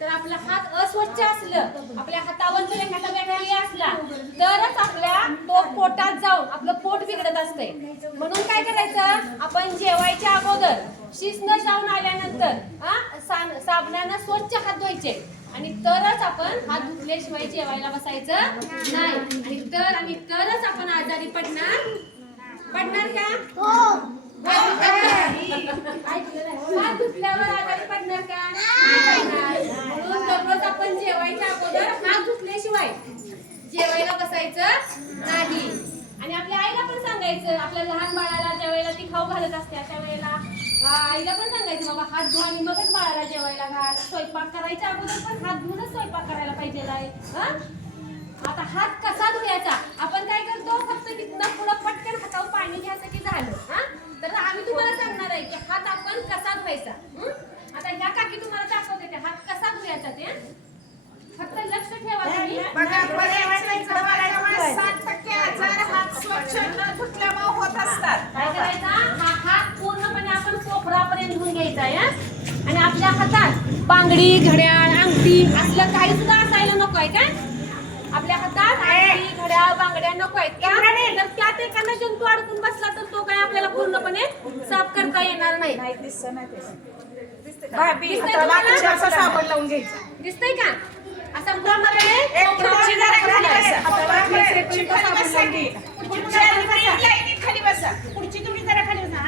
तर आपला हात अस्वच्छ असलं, आपल्या हातावर जर एखादा बॅक्टेरिया असला तरच आपल्या तो पोटात जाऊन आपलं पोट बिघडत असते. म्हणून काय करायचं, आपण जेवायच्या अगोदर शिस्न जाऊन आल्यानंतर साबणानं स्वच्छ हात धुवायचे आणि तरच आपण हात धुतल्याशिवाय जेवायला बसायचं नाही. आणि तरच आपण आजारी पडणार का? हात धुतल्यावर आजारी पडणार का? म्हणून दररोज आपण जेवायच्या अगोदर हात धुतल्याशिवाय जेवायला बसायचं नाही. आणि आपल्या आईला पण सांगायचं, आपल्या लहान बाळाला ज्या वेळेला ती खाऊ घालत असते त्यावेळेला आईला पण सांगायचं, बाबा हात धुवा आणि मगच बाळाला जेवायला घाल. स्वयंपाक करायच्या अगोदर पण हात धुवूनच स्वयंपाक करायला पाहिजे आहे. आता हात कसा धुवायचा, आपण काय करतो, फक्त तिथनं पुढं पटकन हातावर पाणी घ्यायचं की झालं. तर आम्ही तुम्हाला सांगणार आहे की हात आपण कसा धुवायचा. आता ह्या काकी तुम्हाला दाखवते ते हात कसा धुवायचा ते. फक्त लक्ष ठेवा तुम्ही. 7% आजार हात स्वच्छ न धुतल्यामुळे होत असतात. काय करायचा, हा हात पूर्णपणे आपण कोपरापर्यंत धुवून घ्यायचा आहे. आणि आपल्या हातात बांगडी, घड्याळ, अंगठी असलं काही सुद्धा असायला नको आहे का. आपल्या हातात अंगठी, घड्याळ, बांगड्या नको आहेत का. तर त्यात एखादा जंतू अडकून बसला तर तो काय आपल्याला पूर्णपणे साफ करता येणार नाही. साबण लावून घ्यायचं. दिसतंय का, असा पूर्णपणे खाली बसा. पुढची तुम्ही जरा खाली बसा.